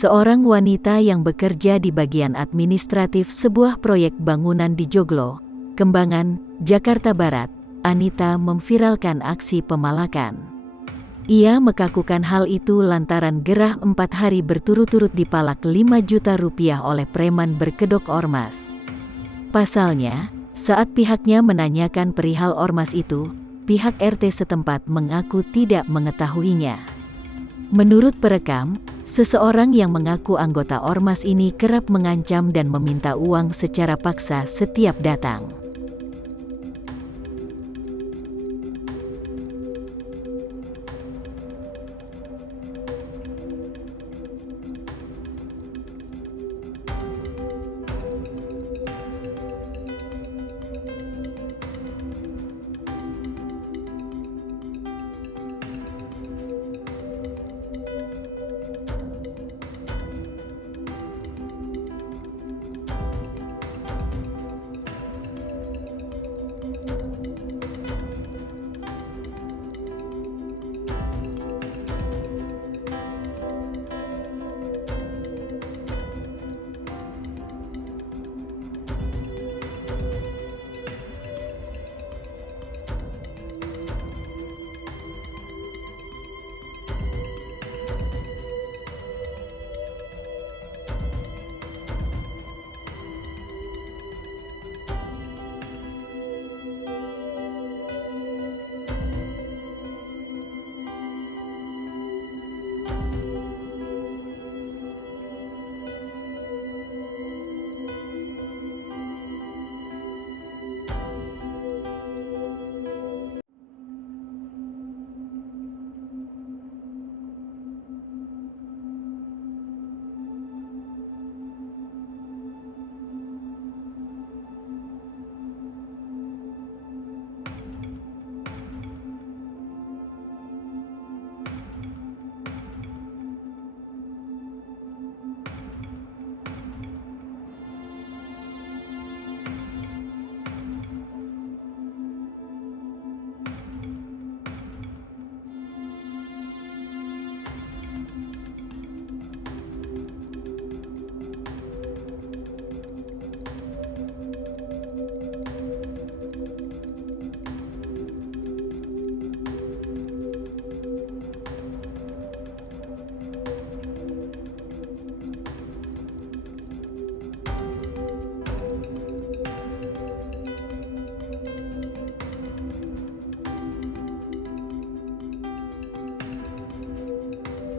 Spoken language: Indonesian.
Seorang wanita yang bekerja di bagian administratif sebuah proyek bangunan di Joglo, Kembangan, Jakarta Barat, Anita memviralkan aksi pemalakan. Ia mekakukan hal itu lantaran gerah 4 hari berturut-turut dipalak 5 juta rupiah oleh preman berkedok ormas. Pasalnya, saat pihaknya menanyakan perihal ormas itu, pihak RT setempat mengaku tidak mengetahuinya. Menurut perekam, seseorang yang mengaku anggota ormas ini kerap mengancam dan meminta uang secara paksa setiap datang.